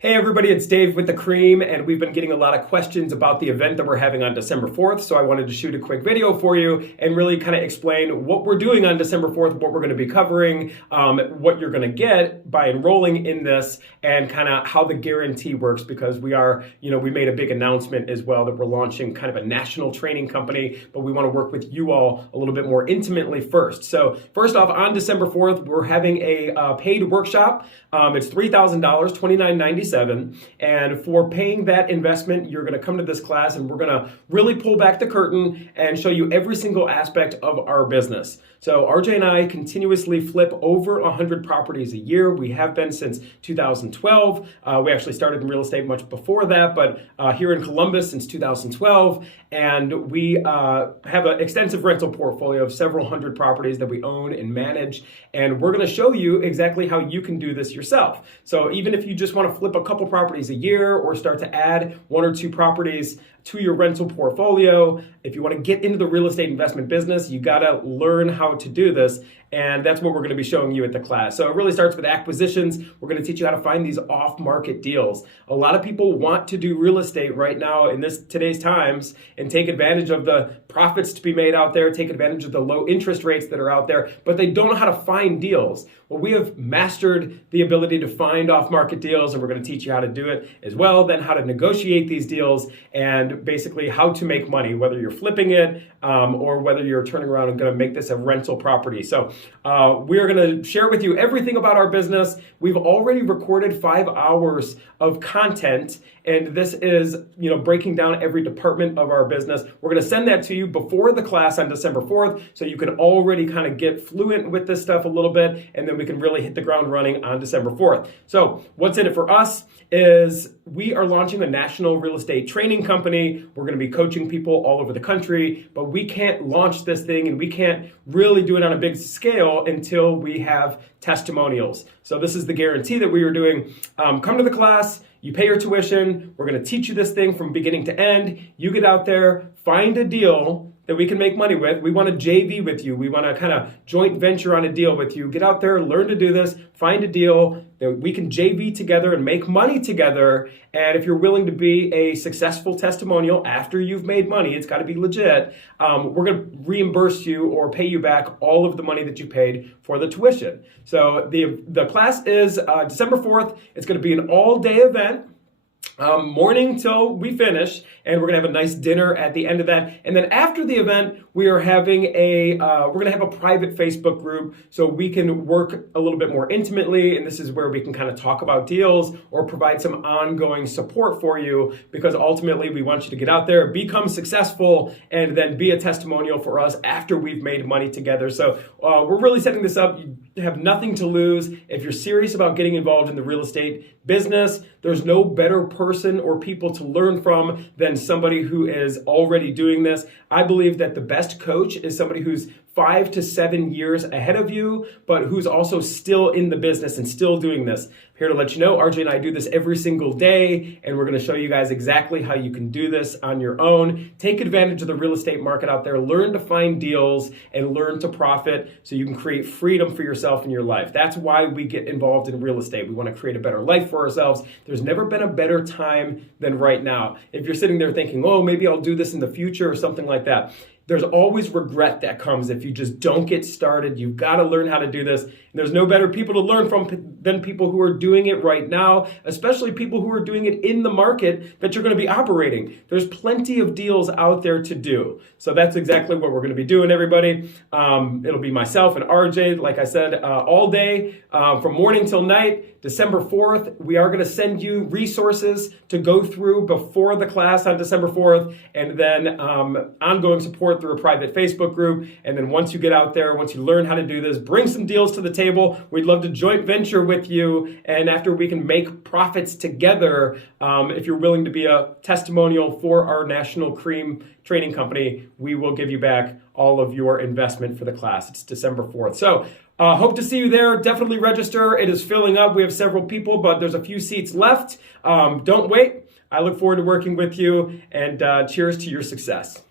Hey everybody, it's Dave with The Cream, and we've been getting a lot of questions about the event that we're having on December 4th, so I wanted to shoot a quick video for you and really kind of explain what we're doing on December 4th, what we're going to be covering, what you're going to get by enrolling in this, and kind of how the guarantee works, because we made a big announcement as well that we're launching kind of a national training company, but we want to work with you all a little bit more intimately first. So first off, on December 4th, we're having a paid workshop. It's $3,000, $29.97. And for paying that investment, you're going to come to this class and we're going to really pull back the curtain and show you every single aspect of our business. So RJ and I continuously flip over 100 properties a year. We have been since 2012. We actually started in real estate much before that, but here in Columbus since 2012. And we have an extensive rental portfolio of several hundred properties that we own and manage. And we're going to show you exactly how you can do this yourself. So even if you just want to flip a couple properties a year or start to add one or two properties to your rental portfolio, if you want to get into the real estate investment business, you got to learn how to do this. And that's what we're going to be showing you at the class. So it really starts with acquisitions. We're going to teach you how to find these off-market deals. A lot of people want to do real estate right now in today's times and take advantage of the profits to be made out there, take advantage of the low interest rates that are out there, but they don't know how to find deals. Well, we have mastered the ability to find off-market deals, and we're going to teach you how to do it as well, then how to negotiate these deals, and basically how to make money, whether you're flipping it or whether you're turning around and going to make this a rental property. So we are going to share with you everything about our business. We've already recorded 5 hours of content, and this is, breaking down every department of our business. We're going to send that to you before the class on December 4th, so you can already kind of get fluent with this stuff a little bit, and then we can really hit the ground running on December 4th. So what's in it for us is we are launching a national real estate training company. We're going to be coaching people all over the country, but we can't launch this thing and we can't really do it on a big scale until we have testimonials. So this is the guarantee that we are doing. Come to the class, you pay your tuition, we're going to teach you this thing from beginning to end. You get out there, find a deal that we can make money with. We want to JV with you. We want to kind of joint venture on a deal with you. Get out there, learn to do this, find a deal that we can JV together and make money together. And if you're willing to be a successful testimonial after you've made money, it's got to be legit. We're going to reimburse you or pay you back all of the money that you paid for the tuition. So the class is December 4th. It's going to be an all-day event. Morning till we finish, and we're gonna have a nice dinner at the end of that. And then after the event, we are having we're gonna have a private Facebook group so we can work a little bit more intimately. And this is where we can kind of talk about deals or provide some ongoing support for you, because ultimately we want you to get out there, become successful, and then be a testimonial for us after we've made money together. So we're really setting this up. You have nothing to lose. If you're serious about getting involved in the real estate business, there's no better person or people to learn from than somebody who is already doing this. I believe that the best coach is somebody who's 5 to 7 years ahead of you, but who's also still in the business and still doing this. I'm here to let you know, RJ and I do this every single day, and we're going to show you guys exactly how you can do this on your own. Take advantage of the real estate market out there, learn to find deals, and learn to profit so you can create freedom for yourself in your life. That's why we get involved in real estate. We want to create a better life for ourselves. There's never been a better time than right now. If you're sitting there thinking, oh, maybe I'll do this in the future or something like that, there's always regret that comes if you just don't get started. You've got to learn how to do this. And there's no better people to learn from than people who are doing it right now, especially people who are doing it in the market that you're going to be operating. There's plenty of deals out there to do. So that's exactly what we're going to be doing, everybody. It'll be myself and RJ, like I said, all day from morning till night. December 4th, we are going to send you resources to go through before the class on December 4th, and then ongoing support through a private Facebook group. And then once you get out there, once you learn how to do this, bring some deals to the table. We'd love to joint venture with you. And after we can make profits together, if you're willing to be a testimonial for our National Cream Training Company, we will give you back all of your investment for the class. It's December 4th. So hope to see you there. Definitely register. It is filling up. We have several people, but there's a few seats left. Don't wait. I look forward to working with you, and cheers to your success.